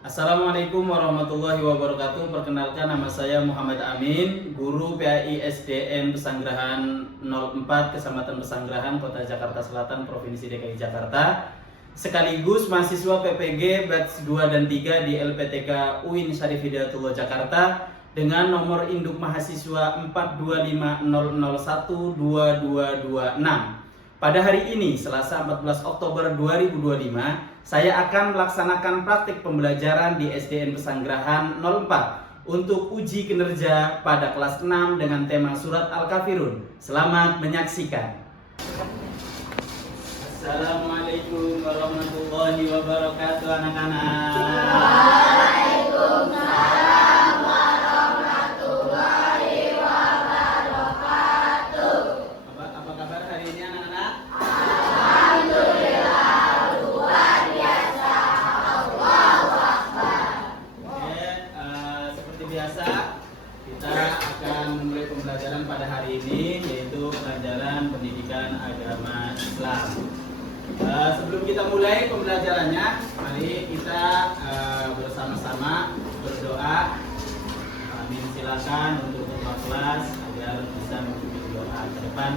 Assalamualaikum warahmatullahi wabarakatuh. Perkenalkan, nama saya Muhammad Amin, guru PAI SDN Pesanggerahan 04, Kecamatan Pesanggerahan, Kota Jakarta Selatan, Provinsi DKI Jakarta. Sekaligus mahasiswa PPG batch 2 dan 3 di LPTK UIN Syarif Hidayatullah Jakarta dengan nomor induk mahasiswa 42500122226. Pada hari ini, Selasa 14 Oktober 2025, saya akan melaksanakan praktik pembelajaran di SDN Pesanggerahan 04 untuk uji kinerja pada kelas 6 dengan tema Surat Al-Kafirun. Selamat menyaksikan. Assalamualaikum warahmatullahi wabarakatuh, anak-anak. Waalaikumsalam warahmatullahi wabarakatuh. Apa kabar hari ini, anak-anak? Alhamdulillah, luar biasa. Allahu Akbar. Oke, seperti biasa kita akan memulai pembelajaran pada hari ini, yaitu pelajaran pendidikan agama Islam. Sebelum kita mulai pembelajarannya, mari kita bersama-sama berdoa. Amin. Silakan untuk ketua kelas agar bisa memimpin doa ke depan.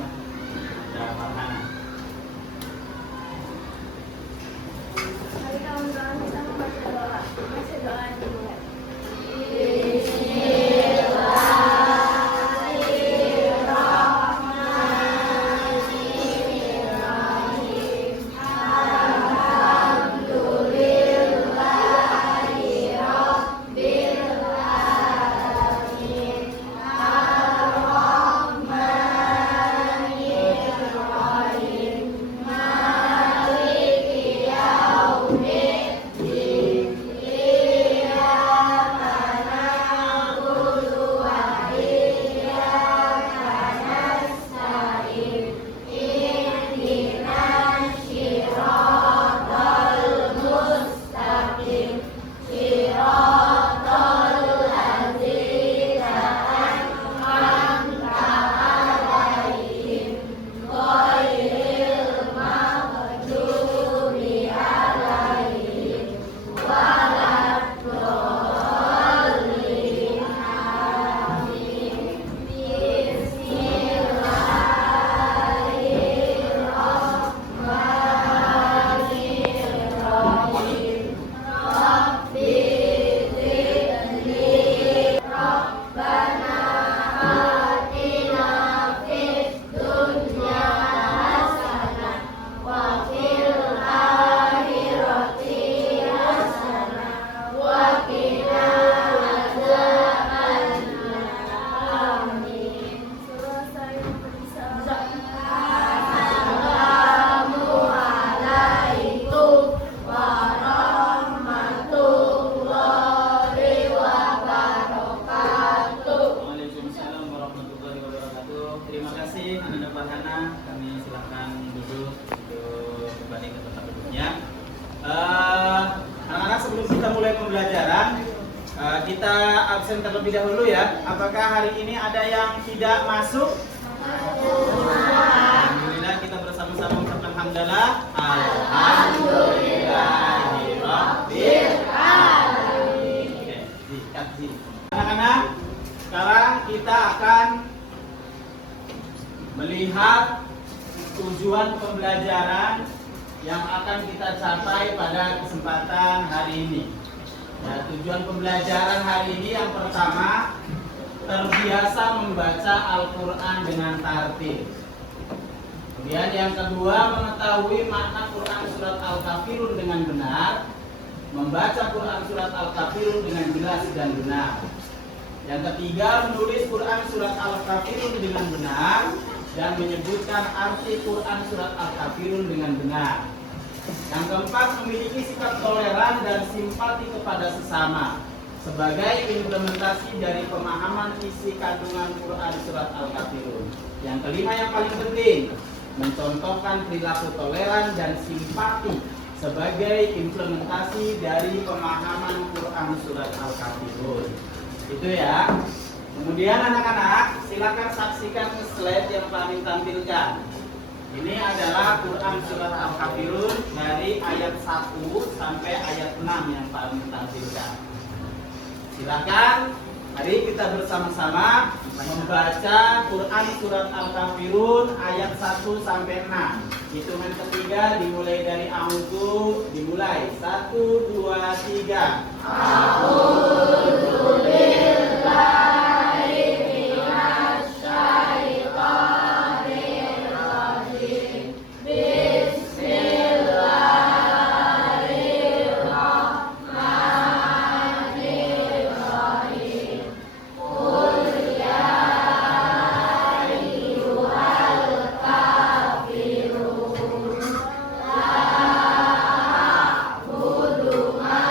Ada Farhana. Mari kawan-kawan kita membaca doa. Baca doa dimulai. Waalaikumsalam warahmatullahi wabarakatuh. Terima kasih Anda Farhana. Kami silakan duduk untuk kembali ke tempat duduknya. Anak-anak, sebelum kita mulai pembelajaran, kita absen terlebih dahulu ya. Apakah hari ini ada yang tidak masuk? Alhamdulillah, kita bersama-sama mengucapkan hamdalah. Alhamdulillahirabbil alamin. Oke, dikat sini. Anak-anak, sekarang kita akan melihat tujuan pembelajaran yang akan kita capai pada kesempatan hari ini. Ya, tujuan pembelajaran hari ini yang pertama, terbiasa membaca Al-Quran dengan tartil. Kemudian yang kedua, mengetahui makna Quran surat Al-Kafirun dengan benar, membaca Quran surat Al-Kafirun dengan jelas dan benar. Yang ketiga, menulis Quran surat Al-Kafirun dengan benar dan menyebutkan arti Quran surat Al-Kafirun dengan benar. Yang keempat, memiliki sikap toleran dan simpati kepada sesama sebagai implementasi dari pemahaman isi kandungan Quran surat Al-Kafirun. Yang kelima, yang paling penting, mencontohkan perilaku toleran dan simpati sebagai implementasi dari pemahaman Quran surat Al-Kafirun. Itu ya. Kemudian anak-anak, silakan saksikan slide yang kami tampilkan. Ini adalah Quran surat Al-Kafirun dari ayat 1 sampai ayat 6 yang paling ditampilkan. Silakan, mari kita bersama-sama membaca Quran surat Al-Kafirun ayat 1 sampai 6. Hitungan ketiga dimulai dari A'udzu, dimulai 1, 2, 3. A'udzu billahi minasy syaithanir rajim. Bismillahirrahmanirrahim. Qul ya ayyuhal kafirun la a'budu ma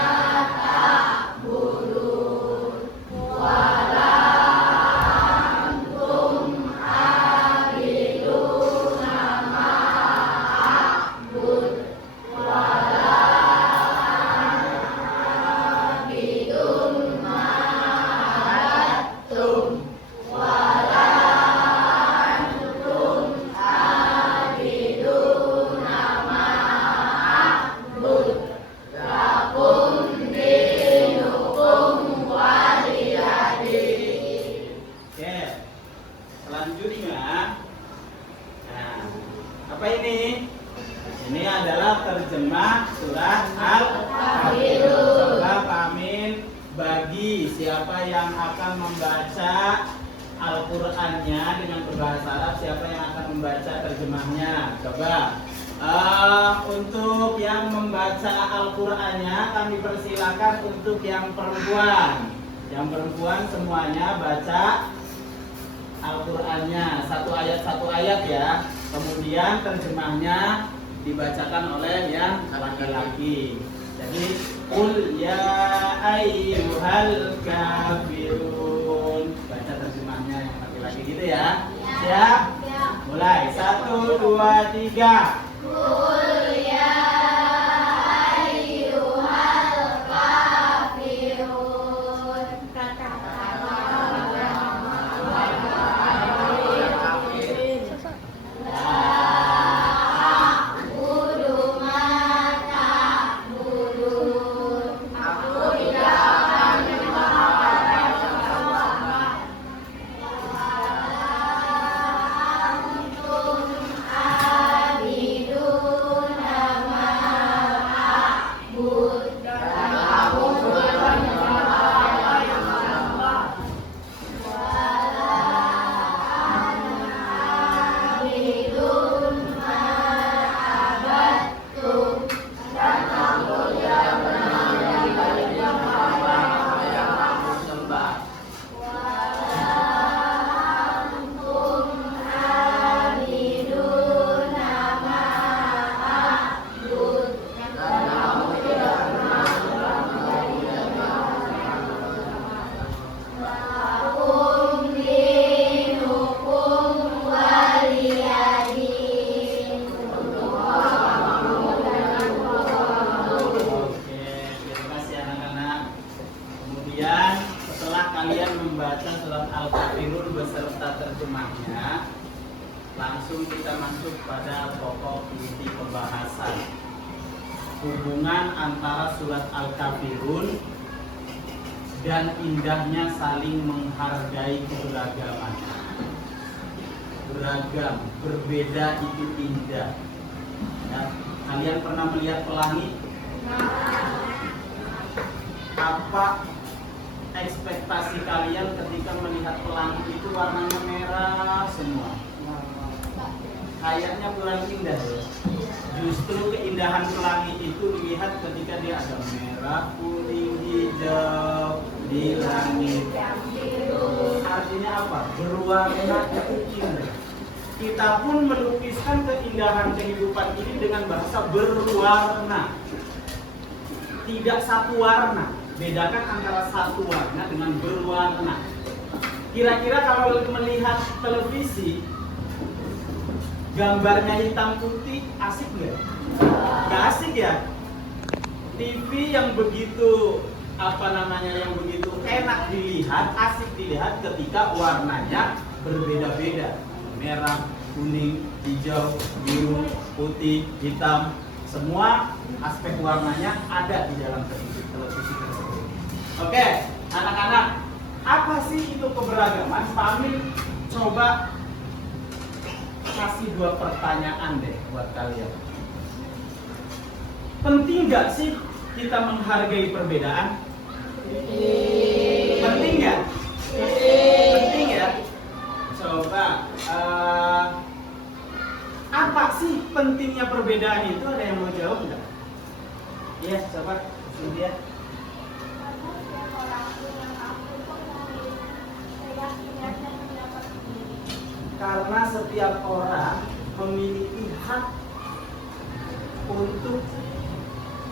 ta'budun wa la antum abiduna ma a'bud wa la abidun ma abadtum wa la antum abiduna ma a'bud lakum dinukum waliyadin. Oke, selanjutnya, nah, apa ini? Ini adalah terjemah surat Al-Kafirun. Coba Pak Amin bagi siapa yang akan membaca Al-Qur'annya dengan berbahasa Arab, siapa yang akan membaca terjemahnya? Coba. Untuk yang membaca Al-Qur'annya kami persilakan untuk yang perempuan. Yang perempuan semuanya baca Al-Qur'annya satu ayat ya. Kemudian terjemahnya dibacakan oleh yang laki-laki. Jadi qul ya ayyuhal kafirun. Baca terjemahnya yang laki-laki gitu ya. Siap? Mulai 1, 2, 3. Qul ya ayyuhal kafirun. Kalian membaca surat Al-Kafirun beserta terjemahnya, langsung kita masuk pada pokok inti pembahasan hubungan antara surat Al-Kafirun dan indahnya saling menghargai keberagaman. Beragam, berbeda itu indah. Ya, kalian pernah melihat pelangi? Apa ekspektasi kalian ketika melihat pelangi itu warnanya merah semua? Kayaknya kurang indah ya. Justru keindahan pelangi itu dilihat ketika dia ada merah, kuning, hijau di langit. Artinya apa? Berwarna itu indah. Kita pun melukiskan keindahan kehidupan ini dengan bahasa berwarna. Tidak satu warna. Bedakan antara satu warna dengan berwarna. Kira-kira kalau melihat televisi, gambarnya hitam putih, asik nggak? Nggak asik ya. TV yang begitu yang begitu enak dilihat, asik dilihat ketika warnanya berbeda-beda, merah, kuning, hijau, biru, putih, hitam, semua aspek warnanya ada di dalam televisi tersebut. Oke, anak-anak, apa sih itu keberagaman? Pak Amin coba kasih 2 pertanyaan deh buat kalian. Penting nggak sih kita menghargai perbedaan? Penting nggak? Penting ya. Coba apa sih pentingnya perbedaan itu? Ada yang mau jawab nggak? Iya, coba Cynthia. Karena setiap orang punya hak untuk memilih keyakinan dan pendapat sendiri. Karena setiap orang memiliki hak untuk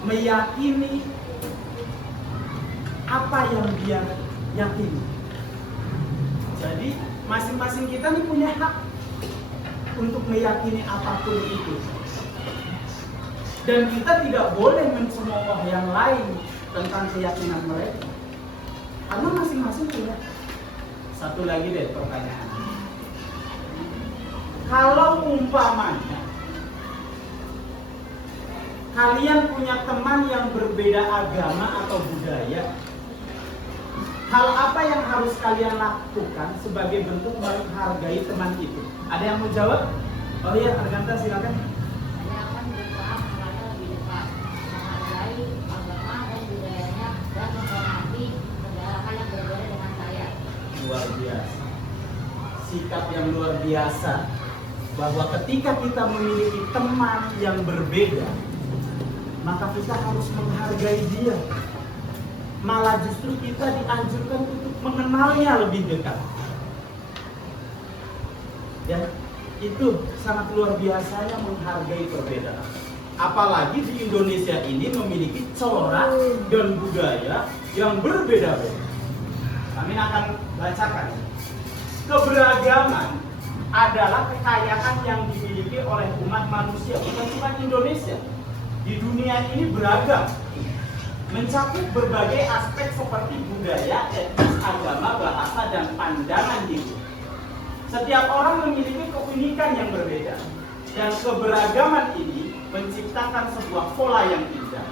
meyakini apa yang dia yakini. Jadi masing-masing kita nih punya hak untuk meyakini apapun itu. Dan kita tidak boleh mencemooh yang lain tentang keyakinan mereka. Karena masing-masing punya. Satu lagi deh pertanyaan. Kalau umpamanya kalian punya teman yang berbeda agama atau budaya, hal apa yang harus kalian lakukan sebagai bentuk menghargai teman itu? Ada yang mau jawab? Oh iya, Arganta silakan. Saya akan berusaha merasa lebih dekat, menghargai agama dan budayanya, dan menghormati segala hal yang berbeda dengan saya. Luar biasa. Sikap yang luar biasa. Bahwa ketika kita memiliki teman yang berbeda, maka kita harus menghargai dia. Malah justru kita dianjurkan untuk mengenalnya lebih dekat. Ya, itu sangat luar biasanya menghargai perbedaan. Apalagi di Indonesia ini memiliki corak dan budaya yang berbeda-beda. Kami akan bacakan. Keberagaman adalah kekayaan yang dimiliki oleh umat manusia, bukan cuma Indonesia. Di dunia ini beragam, mencakup berbagai aspek seperti budaya, etnis, agama, bahasa, dan pandangan hidup. Setiap orang memiliki keunikan yang berbeda, dan keberagaman ini menciptakan sebuah pola yang indah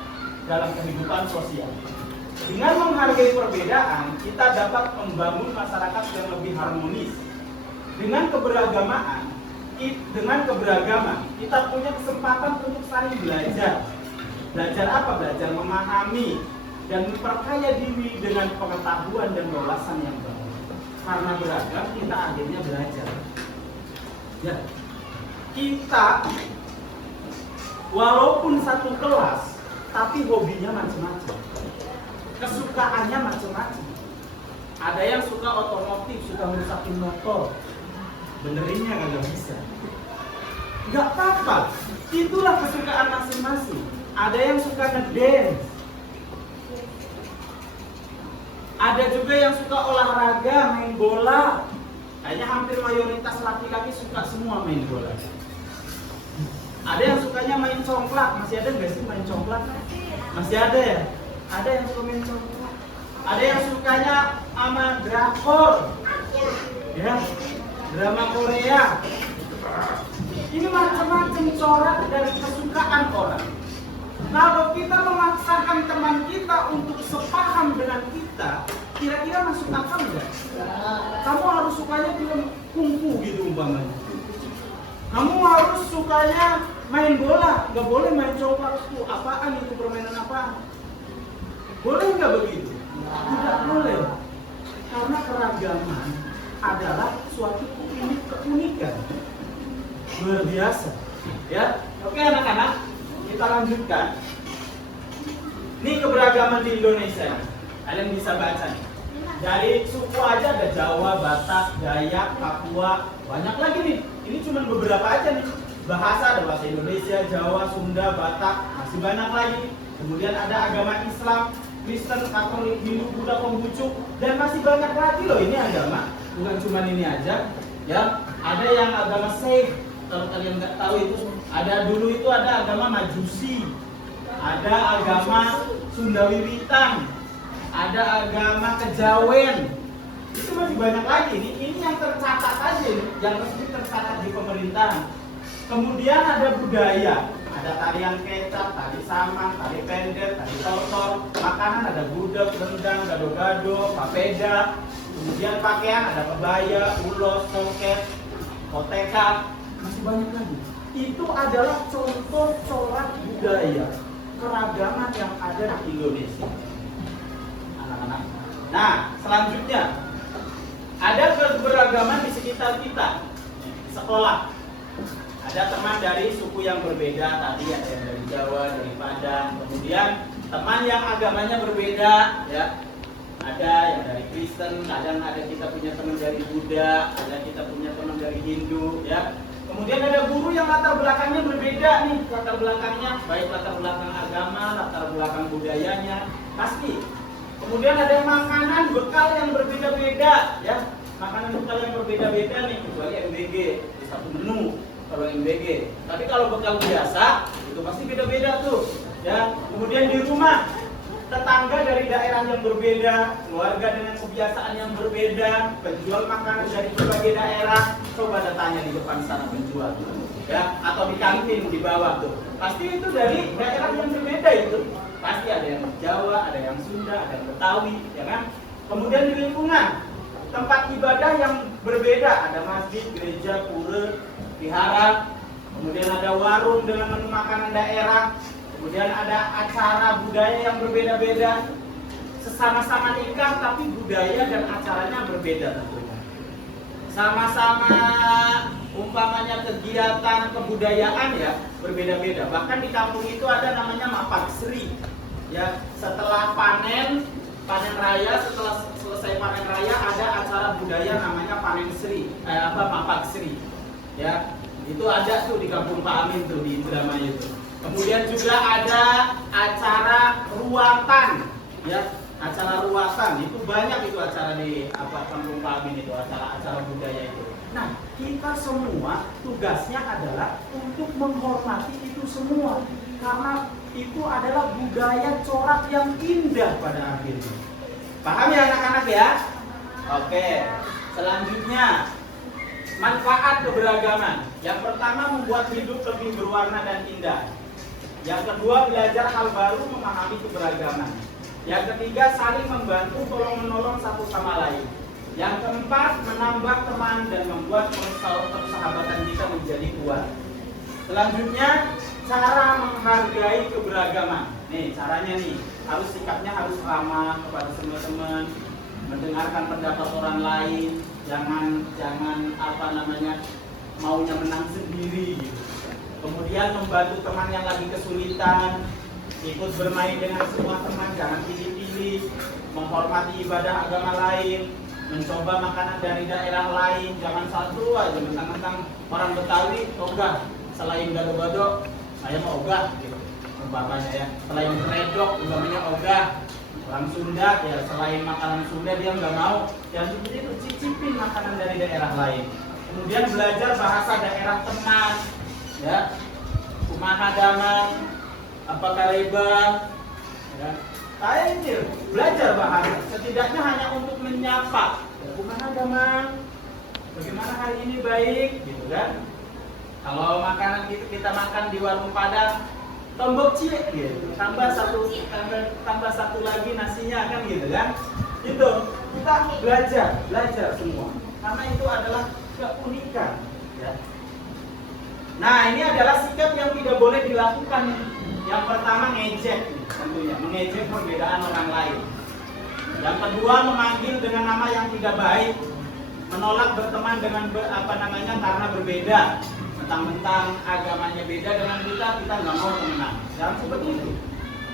dalam kehidupan sosial. Dengan menghargai perbedaan, kita dapat membangun masyarakat yang lebih harmonis. Dengan keberagaman, kita punya kesempatan untuk saling belajar. Belajar apa? Belajar memahami dan memperkaya diri dengan pengetahuan dan wawasan yang baru. Karena beragam, kita akhirnya belajar. Ya, kita walaupun satu kelas, tapi hobinya macam-macam, kesukaannya macam-macam. Ada yang suka otomotif, suka merusakin motor, benerinnya nggak bisa. Nggak apa-apa, itulah kesukaan masing-masing. Ada yang suka ngedance, ada juga yang suka olahraga, main bola. Kayaknya hampir mayoritas laki-laki suka semua main bola. Ada yang sukanya main congklak, masih ada nggak sih main congklak? Masih ada ya? Ada yang suka main congklak. Ada yang sukanya sama drakor, ya, drama Korea. Ini macam-macam corak dan kesukaan orang. Kalau kita memaksakan teman kita untuk sepaham dengan kita, kira-kira masuk akal nggak? Kamu harus sukanya film kungfu gitu umpamanya. Kamu harus sukanya main bola, nggak boleh main congklak. Apaan itu, permainan apaan? Boleh nggak begitu? Tidak boleh. Karena keragaman adalah suatu keunikan. Luar biasa. Ya, oke anak-anak, kita lanjutkan. Ini keberagaman di Indonesia. Kalian bisa baca nih. Dari suku aja ada Jawa, Batak, Dayak, Papua, banyak lagi nih. Ini cuma beberapa aja nih. Bahasa ada bahasa Indonesia, Jawa, Sunda, Batak, masih banyak lagi. Kemudian ada agama Islam, Kristen, Katolik, Hindu, Buddha, Konghucu, dan masih banyak lagi loh ini agama. Bukan cuma ini aja. Ya, ada yang agama Sikh. Kalau kalian nggak tahu itu, dulu itu ada agama Majusi, ada agama Sunda Wiwitan, ada agama Kejawen, Itu masih banyak lagi. Ini yang tercatat aja, yang resmi tercatat di pemerintahan. Kemudian ada budaya, ada tarian kecap, tari saman, tari pendet, tari tortor. Makanan ada gudeg, rendang, gado-gado, papeda. Kemudian pakaian ada kebaya, ulos, soket, koteka, masih banyak lagi. Itu adalah contoh corak budaya keragaman yang ada di Indonesia, anak-anak. Nah, selanjutnya ada keberagaman di sekitar kita, di sekolah. Ada teman dari suku yang berbeda, tadi ada yang dari Jawa, dari Padang. Kemudian teman yang agamanya berbeda, ya. Ada yang dari Kristen, kadang ada kita punya teman dari Buddha, ada kita punya teman dari Hindu, ya. Kemudian ada guru yang latar belakangnya berbeda nih, latar belakangnya, baik latar belakang agama, latar belakang budayanya, pasti. Kemudian ada makanan bekal yang berbeda-beda, ya. Makanan bekal yang berbeda-beda nih, kecuali MBG, di satu menu kalau MBG. Tapi kalau bekal biasa, itu pasti beda-beda tuh, ya. Kemudian di rumah, tetangga dari daerah yang berbeda, keluarga dengan kebiasaan yang berbeda, penjual makanan dari berbagai daerah, coba tanya di depan sana penjual, ya, atau di kantin di bawah tuh, pasti itu dari daerah yang berbeda itu, pasti ada yang Jawa, ada yang Sunda, ada yang Betawi, ya kan? Kemudian di lingkungan, tempat ibadah yang berbeda, ada masjid, gereja, pura, vihara, kemudian ada warung dengan menu makanan daerah. Kemudian ada acara budaya yang berbeda-beda. Sesama-sama nikah tapi budaya dan acaranya berbeda tentunya. Sama-sama umpamanya kegiatan kebudayaan ya berbeda-beda. Bahkan di kampung itu ada namanya Mapak Sri. Ya, setelah panen raya, setelah selesai panen raya ada acara budaya namanya Panen Sri. Mapak Sri. Ya, itu ada tuh di kampung Pak Amin tuh di Indramayu itu. Kemudian juga ada acara ruatan, ya, acara ruatan itu banyak itu acara di kampung Pak Amin itu acara budaya itu. Nah, kita semua tugasnya adalah untuk menghormati itu semua karena itu adalah budaya corak yang indah pada akhirnya. Paham ya anak-anak ya? Oke, selanjutnya manfaat keberagaman. Yang pertama membuat hidup lebih berwarna dan indah. Yang kedua, belajar hal baru, memahami keberagaman. Yang ketiga, saling membantu, tolong-menolong satu sama lain. Yang keempat, menambah teman dan membuat persahabatan kita menjadi kuat. Selanjutnya, cara menghargai keberagaman. Nih, caranya nih, harus sikapnya harus ramah kepada semua teman, mendengarkan pendapat orang lain, jangan maunya menang sendiri gitu. Kemudian membantu teman yang lagi kesulitan, ikut bermain dengan semua teman, jangan pilih-pilih, menghormati ibadah agama lain, mencoba makanan dari daerah lain, jangan satu aja mentang-mentang orang Betawi, ogah, selain gado-gado, saya mau ogah, gitu, umpamanya ya, selain redok, umpamanya ogah, orang Sunda ya selain makanan Sunda dia nggak mau, ya seperti itu cicipin makanan dari daerah lain. Kemudian belajar bahasa daerah teman. Ya, kumaha damang, apa kareba, ya. Saya ini belajar bahasa, setidaknya hanya untuk menyapa. Ya, kumaha damang, bagaimana hari ini baik, gitu kan? Kalau makanan kita makan di warung Padang, tombok cie, gitu. Tambah satu lagi nasinya kan, gitu kan? Itu kita belajar semua, karena itu adalah keunikan, ya. Nah, ini adalah sikap yang tidak boleh dilakukan. Yang pertama ngejek, tentunya mengejek perbedaan orang lain. Yang kedua memanggil dengan nama yang tidak baik, menolak berteman dengan karena berbeda. Mentang-mentang agamanya beda dengan kita nggak mau temenan. Jangan seperti itu.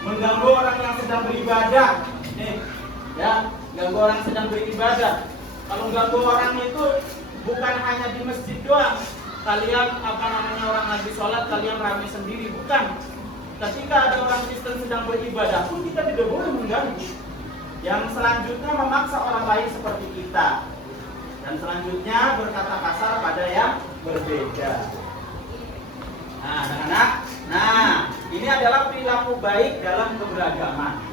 Mengganggu orang yang sedang beribadah, nih, ya, ganggu orang yang sedang beribadah. Kalau ganggu orang itu bukan hanya di masjid doang. Kalian orang lagi sholat kalian ramai sendiri, bukan. Ketika ada orang Kristen sedang beribadah pun kita tidak boleh mengganggu. Yang selanjutnya memaksa orang lain seperti kita. Dan selanjutnya berkata kasar pada yang berbeda. Nah, anak-anak, ini adalah perilaku baik dalam keberagaman.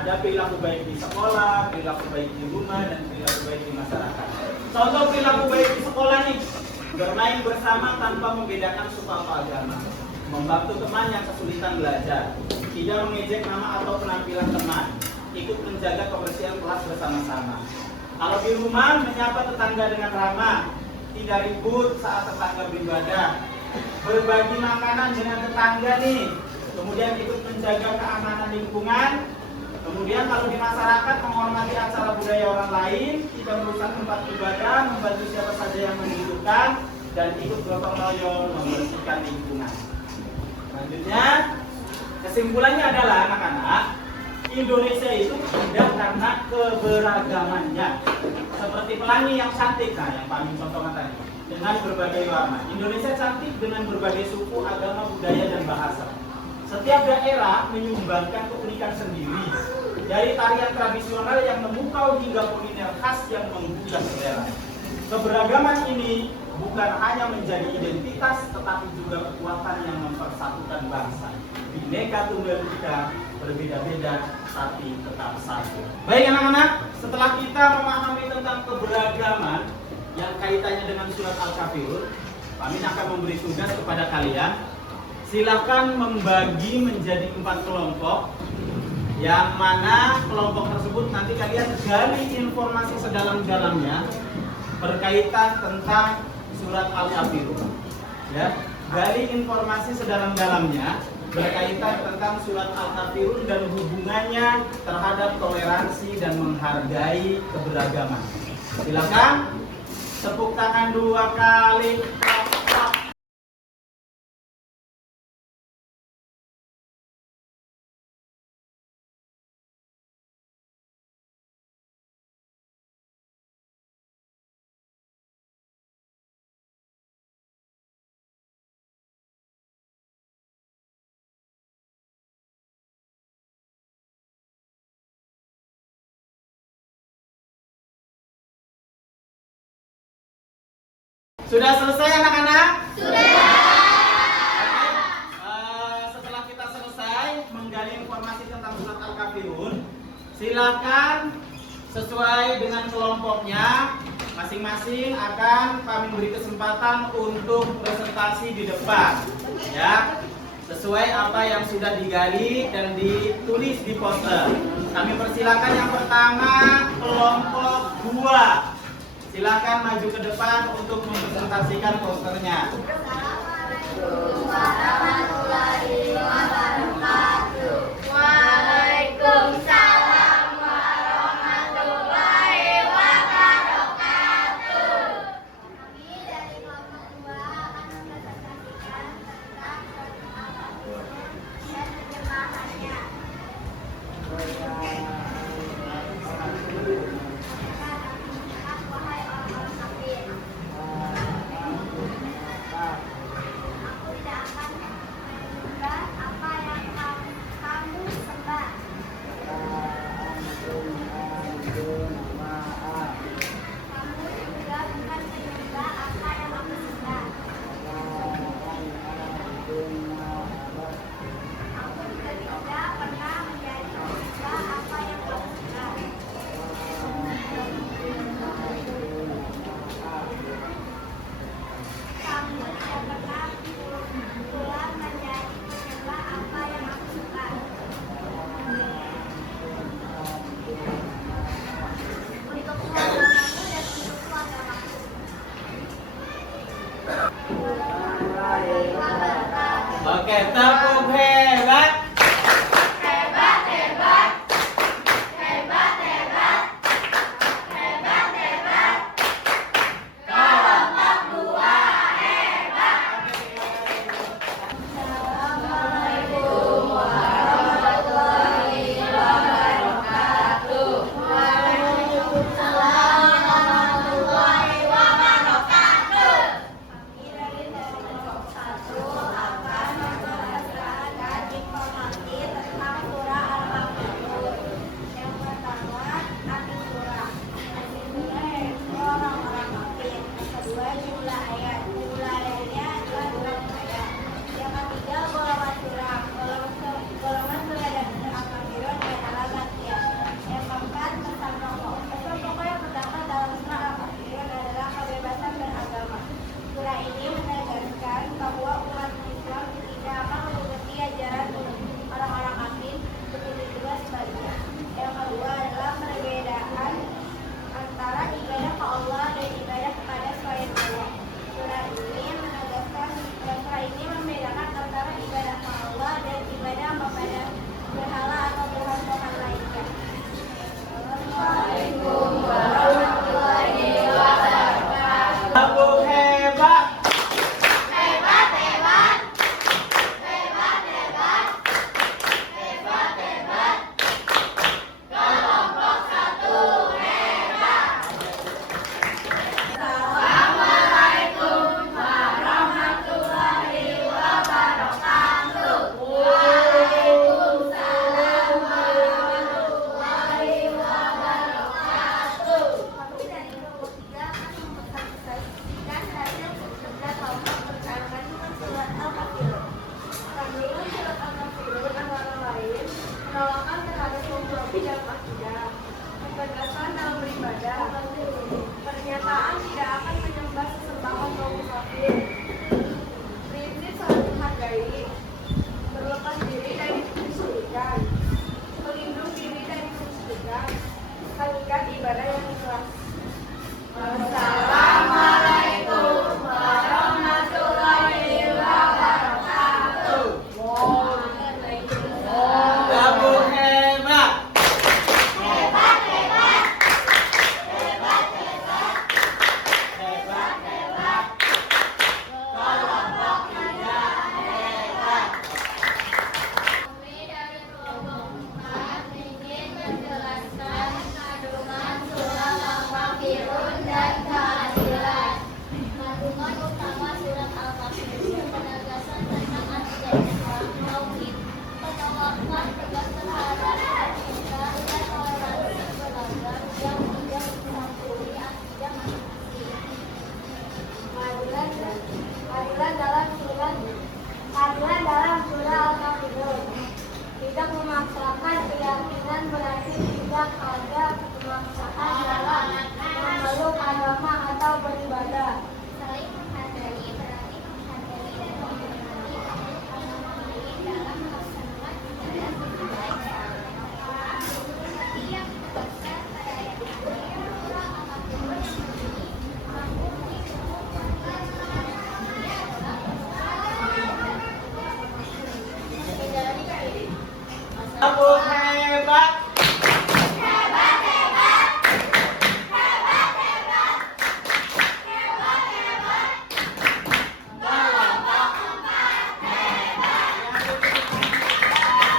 Ada perilaku baik di sekolah, perilaku baik di rumah, dan perilaku baik di masyarakat. Contoh perilaku baik di sekolah nih, bermain bersama tanpa membedakan suku atau agama, membantu teman yang kesulitan belajar, tidak mengejek nama atau penampilan teman, ikut menjaga kebersihan kelas bersama-sama. Kalau di rumah, menyapa tetangga dengan ramah, tidak ribut saat tetangga beribadah, berbagi makanan dengan tetangga nih, kemudian ikut menjaga keamanan lingkungan. Kemudian kalau di masyarakat, menghormati acara budaya orang lain, tidak merusak tempat ibadah, membantu siapa saja yang membutuhkan, dan ikut gotong royong membersihkan lingkungan. Selanjutnya, kesimpulannya adalah anak-anak, Indonesia itu indah karena keberagamannya. Seperti pelangi yang cantik, nah yang Pak Amin contohkan tadi, dengan berbagai warna. Indonesia cantik dengan berbagai suku, agama, budaya, dan bahasa. Setiap daerah menyumbangkan keunikan sendiri, dari tarian tradisional yang memukau hingga kuliner khas yang menggugah selera. Keberagaman ini bukan hanya menjadi identitas, tetapi juga kekuatan yang mempersatukan bangsa. Bhinneka Tunggal Ika, berbeda-beda tapi tetap satu. Baik anak-anak, setelah kita memahami tentang keberagaman yang kaitannya dengan surat Al-Kafirun, Pak Amin akan memberi tugas kepada kalian. Silakan membagi menjadi 4 kelompok, yang mana kelompok tersebut nanti kalian gali informasi sedalam-dalamnya berkaitan tentang surat Al-Kafirun. Ya, gali informasi sedalam-dalamnya berkaitan tentang surat Al-Kafirun dan hubungannya terhadap toleransi dan menghargai keberagaman. Silakan tepuk tangan 2 kali. Sudah selesai anak-anak? Sudah. Setelah kita selesai menggali informasi tentang surat Al-Kafirun, silakan sesuai dengan kelompoknya masing-masing akan kami beri kesempatan untuk presentasi di depan, ya, sesuai apa yang sudah digali dan ditulis di poster. Kami persilakan yang pertama kelompok 2. Silakan maju ke depan untuk mempresentasikan posternya. Assalamualaikum warahmatullahi wabarakatuh. Waalaikumsalam warahmatullahi wabarakatuh. Kami dari kelompok 2 akan mempresentasikan tentang surat Al-Kafirun dan terjemahannya. Wahai orang-orang kafir, aku tidak akan menunda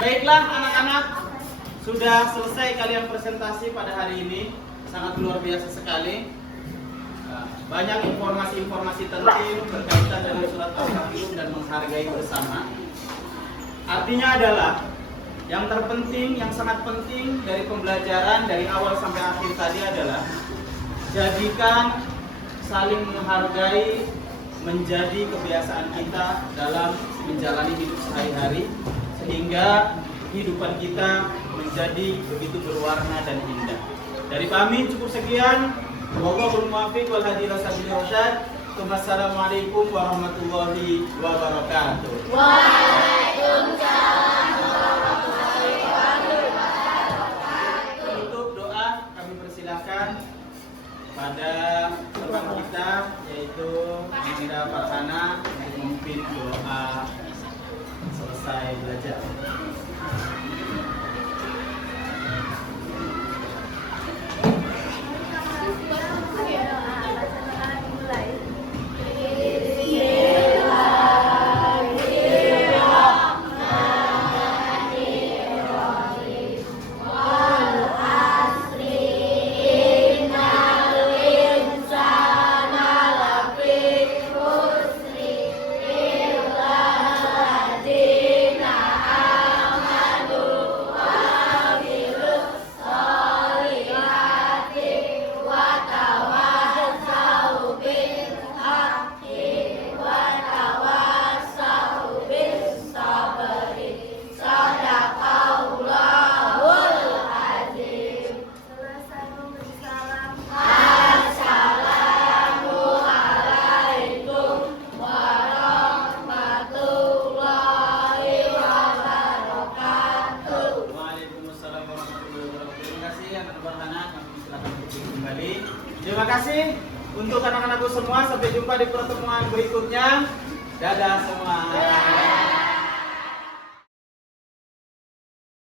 Baiklah anak-anak, sudah selesai kalian presentasi pada hari ini. Sangat luar biasa sekali. Banyak informasi-informasi penting berkaitan dengan surat Al-Kafirun dan menghargai bersama. Artinya adalah yang terpenting, yang sangat penting dari pembelajaran dari awal sampai akhir tadi adalah jadikan saling menghargai menjadi kebiasaan kita dalam menjalani hidup sehari-hari, sehingga kehidupan kita menjadi begitu berwarna dan indah. Dari kami cukup sekian. Wallahul muwaffiq wal hadi ila sabilir rasyad. Wassalamualaikum warahmatullahi wabarakatuh. Waalaikumsalam warahmatullahi wabarakatuh. Untuk doa kami persilahkan pada teman kita yaitu Amira Farhana untuk memimpin doa selesai belajar. Terima kasih untuk anak-anakku semua. Sampai jumpa di pertemuan berikutnya. Dadah semua.